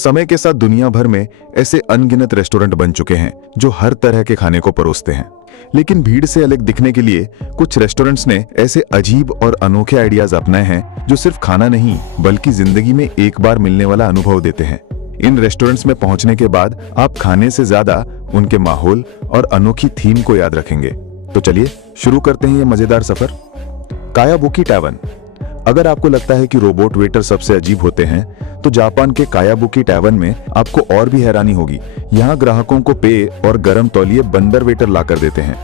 समय के साथ दुनिया भर में ऐसे अनगिनत रेस्टोरेंट बन चुके हैं जो हर तरह के खाने को परोसते हैं। लेकिन भीड़ से अलग दिखने के लिए कुछ रेस्टोरेंट्स ने ऐसे अजीब और अनोखे आइडियाज अपनाए हैं जो सिर्फ खाना नहीं बल्कि जिंदगी में एक बार मिलने वाला अनुभव देते हैं। इन रेस्टोरेंट्स में पहुंचने के बाद आप खाने से ज्यादा उनके माहौल और अनोखी थीम को याद रखेंगे। तो चलिए शुरू करते हैं ये मजेदार सफर। कायाबुकी टैवर्न। अगर आपको लगता है कि रोबोट वेटर सबसे अजीब होते हैं तो जापान के कायाबुकी टैवर्न में आपको और भी हैरानी होगी। यहाँ ग्राहकों को पेय और गर्म तौलिए बंदर वेटर लाकर देते हैं।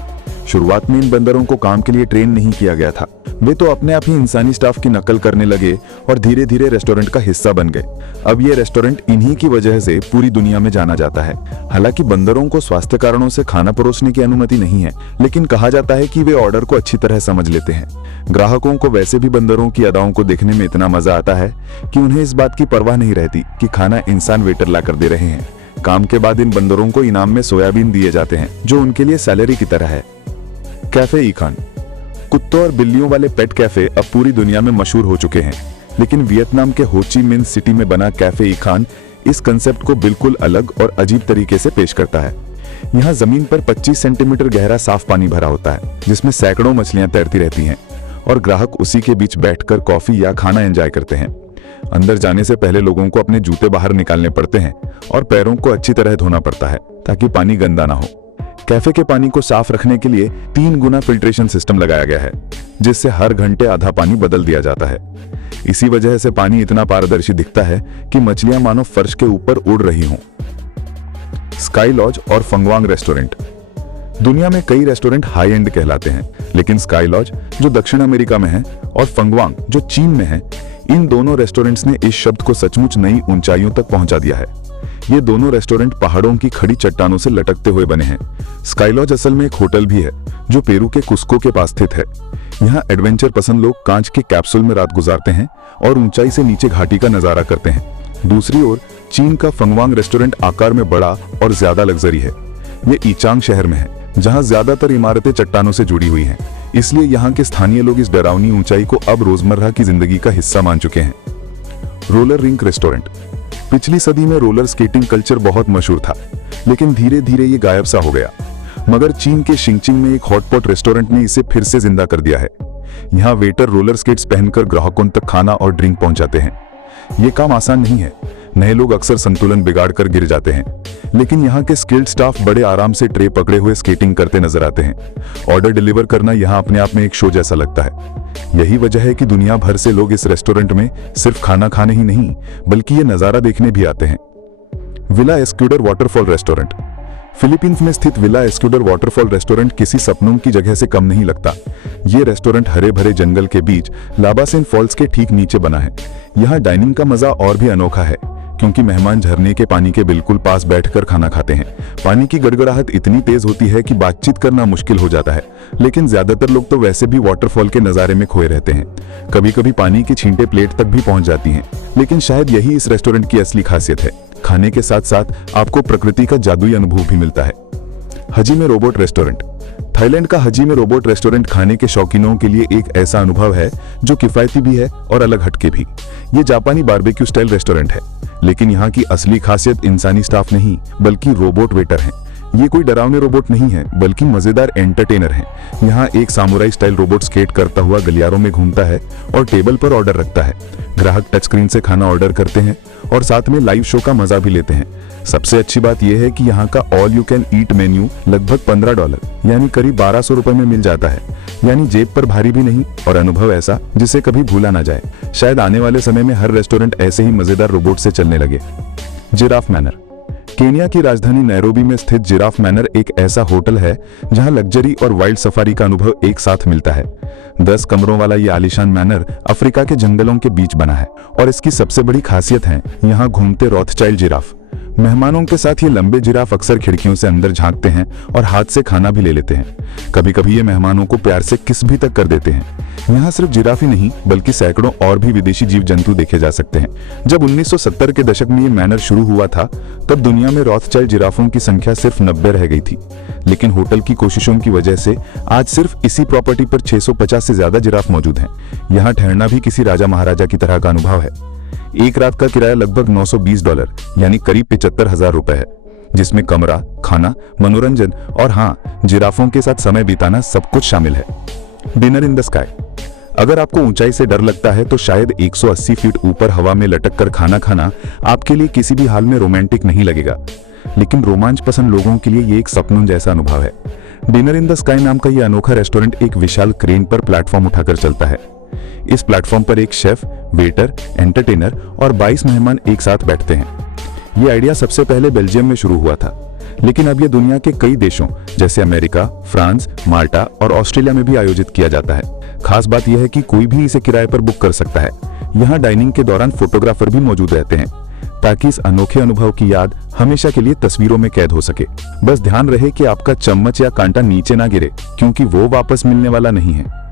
शुरुआत में इन बंदरों को काम के लिए ट्रेन नहीं किया गया था। वे तो अपने आप ही इंसानी स्टाफ की नकल करने लगे और धीरे धीरे रेस्टोरेंट का हिस्सा बन गए। अब ये रेस्टोरेंट इन्हीं की वजह से पूरी दुनिया में जाना जाता है। हालांकि बंदरों को स्वास्थ्य कारणों से खाना परोसने की अनुमति नहीं है, लेकिन कहा जाता है कि वे ऑर्डर को अच्छी तरह समझ लेते हैं। ग्राहकों को वैसे भी बंदरों की अदाओं को देखने में इतना मजा आता है कि उन्हें इस बात की परवाह नहीं रहती कि खाना इंसान वेटर ला कर दे रहे हैं। काम के बाद इन बंदरों को इनाम में सोयाबीन दिए जाते हैं जो उनके लिए सैलरी की तरह है। कैफे ईखान। कुत्तों और बिल्लियों वाले पेट कैफे अब पूरी दुनिया में मशहूर हो चुके हैं, लेकिन वियतनाम के हो ची मिन्ह सिटी में बना कैफे ईखान इस कंसेप्ट को बिल्कुल अलग और अजीब तरीके से पेश करता है। यहाँ जमीन पर 25 सेंटीमीटर गहरा साफ पानी भरा होता है जिसमें सैकड़ों मछलियां तैरती रहती हैं और ग्राहक उसी के बीच बैठकर कॉफी या खाना एंजॉय करते हैं। अंदर जाने से पहले लोगों को अपने जूते बाहर निकालने पड़ते हैं और पैरों को अच्छी तरह धोना पड़ता है ताकि पानी गंदा ना हो। कैफे के पानी को साफ रखने के लिए 3 गुना फिल्ट्रेशन सिस्टम लगाया गया है जिससे हर घंटे आधा पानी बदल दिया जाता है। इसी वजह से पानी इतना पारदर्शी दिखता है कि मछलियां मानो फर्श के ऊपर उड़ रही हों। स्काई लॉज और फंगवांग रेस्टोरेंट। दुनिया में कई रेस्टोरेंट हाई एंड कहलाते हैं, लेकिन स्काई लॉज जो दक्षिण अमेरिका में है और फंगवांग जो चीन में है, इन दोनों रेस्टोरेंट्स ने इस शब्द को सचमुच नई ऊंचाइयों तक पहुंचा दिया है। ये दोनों रेस्टोरेंट पहाड़ों की खड़ी चट्टानों से लटकते हुए बने हैं। स्काई लॉज असल में एक होटल भी है जो पेरू के कुस्को के पास स्थित है। यहाँ एडवेंचर पसंद लोग कांच के कैप्सूल में रात गुजारते हैं और ऊंचाई से नीचे घाटी का नजारा करते हैं। दूसरी ओर चीन का फंगवांग रेस्टोरेंट आकार में बड़ा और ज्यादा लग्जरी है। ये ईचांग शहर में है जहाँ ज्यादातर इमारतें चट्टानों से जुड़ी हुई हैं, इसलिए यहाँ के स्थानीय लोग इस डरावनी ऊंचाई को अब रोजमर्रा की जिंदगी का हिस्सा मान चुके हैं। Roller rink restaurant. पिछली सदी में रोलर स्केटिंग कल्चर बहुत मशहूर था, लेकिन धीरे धीरे ये गायब सा हो गया। मगर चीन के शिंगचिंग में एक हॉटपॉट रेस्टोरेंट ने इसे फिर से जिंदा कर दिया है। यहाँ वेटर रोलर स्केट्स पहनकर ग्राहकों तक खाना और ड्रिंक पहुंचाते हैं। ये काम आसान नहीं है। नए लोग अक्सर संतुलन बिगाड़कर गिर जाते हैं, लेकिन यहाँ के स्किल्ड स्टाफ बड़े आराम से ट्रे पकड़े हुए स्केटिंग करते नजर आते हैं। ऑर्डर डिलीवर करना यहाँ अपने आप में एक शो जैसा लगता है। यही वजह है कि दुनिया भर से लोग इस रेस्टोरेंट में सिर्फ खाना खाने ही नहीं बल्कि ये नजारा देखने भी आते हैं। Villa Escudero waterfall restaurant. Philippines में स्थित विला एस्क्यूडर वाटरफॉल रेस्टोरेंट किसी सपनों की जगह से कम नहीं लगता। ये रेस्टोरेंट हरे भरे जंगल के बीच लाबासेन फॉल्स के ठीक नीचे बना है। यहाँ डाइनिंग का मजा और भी अनोखा है क्योंकि मेहमान झरने के पानी के बिल्कुल पास बैठकर खाना खाते हैं। पानी की गड़गड़ाहट इतनी तेज होती है कि बातचीत करना मुश्किल हो जाता है, लेकिन ज्यादातर लोग तो वैसे भी वाटरफॉल के नजारे में खोए रहते हैं। कभी कभी पानी की छींटे प्लेट तक भी पहुंच जाती हैं, लेकिन शायद यही इस रेस्टोरेंट की असली खासियत है। खाने के साथ साथ आपको प्रकृति का जादुई अनुभव भी मिलता है। हजीमे रोबोट रेस्टोरेंट। थाईलैंड का हजीमे रोबोट रेस्टोरेंट खाने के शौकीनों के लिए एक ऐसा अनुभव है जो किफायती भी है और अलग हटके भी। ये जापानी बारबेक्यू स्टाइल रेस्टोरेंट है, लेकिन यहाँ की असली खासियत इंसानी स्टाफ नहीं बल्कि रोबोट वेटर हैं। ये कोई डरावने रोबोट नहीं है बल्कि मजेदार एंटरटेनर हैं। यहाँ एक सामुराई स्टाइल रोबोट स्केट करता हुआ गलियारों में घूमता है और टेबल पर ऑर्डर रखता है। ग्राहक टच स्क्रीन से खाना ऑर्डर करते हैं और साथ में लाइव शो का मजा भी लेते हैं। सबसे अच्छी बात यह है कि यहाँ का all you can eat menu लगभग $15 यानी करीब 1200 रुपए में मिल जाता है। यानी जेब पर भारी भी नहीं और अनुभव ऐसा जिसे कभी भूला ना जाए। शायद आने वाले समय में हर रेस्टोरेंट ऐसे ही मजेदार रोबोट से चलने लगे। Giraffe manner. केन्या की राजधानी नैरोबी में स्थित जिराफ मैनर एक ऐसा होटल है जहां लग्जरी और वाइल्ड सफारी का अनुभव एक साथ मिलता है। 10 कमरों वाला ये आलीशान मैनर अफ्रीका के जंगलों के बीच बना है और इसकी सबसे बड़ी खासियत है यहाँ घूमते रॉथचाइल्ड जिराफ। मेहमानों के साथ ये लंबे जिराफ अक्सर खिड़कियों से अंदर झांकते हैं और हाथ से खाना भी ले लेते हैं। कभी कभी ये मेहमानों को प्यार से किस भी तक कर देते हैं। यहाँ सिर्फ जिराफ ही नहीं बल्कि सैकड़ों और भी विदेशी जीव जंतु देखे जा सकते हैं। जब 1970 के दशक में ये मैनर शुरू हुआ था तब दुनिया में रॉथचाइल्ड जिराफों की संख्या सिर्फ 90 रह गई थी, लेकिन होटल की कोशिशों की वजह से आज सिर्फ इसी प्रॉपर्टी पर 650 से ज्यादा जिराफ मौजूद हैं। यहाँ ठहरना भी किसी राजा महाराजा की तरह का अनुभव है। एक रात का किराया लगभग $920 यानी करीब 75,000 रुपए है, जिसमें कमरा, खाना, मनोरंजन और हाँ, जिराफों के साथ समय बिताना सब कुछ शामिल है। Dinner in the sky. अगर आपको ऊंचाई से डर लगता है तो शायद 180 फीट ऊपर हवा में लटक कर खाना खाना आपके लिए किसी भी हाल में रोमांटिक नहीं लगेगा, लेकिन रोमांच पसंद लोगों के लिए ये एक सपनों जैसा अनुभव है। डिनर इन द स्काई नाम का यह अनोखा रेस्टोरेंट एक विशाल क्रेन पर प्लेटफॉर्म उठाकर चलता है। इस प्लेटफॉर्म पर एक शेफ, वेटर, एंटरटेनर और 22 मेहमान एक साथ बैठते हैं। ये आइडिया सबसे पहले बेल्जियम में शुरू हुआ था, लेकिन अब यह दुनिया के कई देशों जैसे अमेरिका, फ्रांस, माल्टा और ऑस्ट्रेलिया में भी आयोजित किया जाता है। खास बात यह है कि कोई भी इसे किराए पर बुक कर सकता है। यहाँ डाइनिंग के दौरान फोटोग्राफर भी मौजूद रहते हैं, ताकि इस अनोखे अनुभव की याद हमेशा के लिए तस्वीरों में कैद हो सके। बस ध्यान रहे कि आपका चम्मच या कांटा नीचे ना गिरे, क्योंकि वो वापस मिलने वाला नहीं है।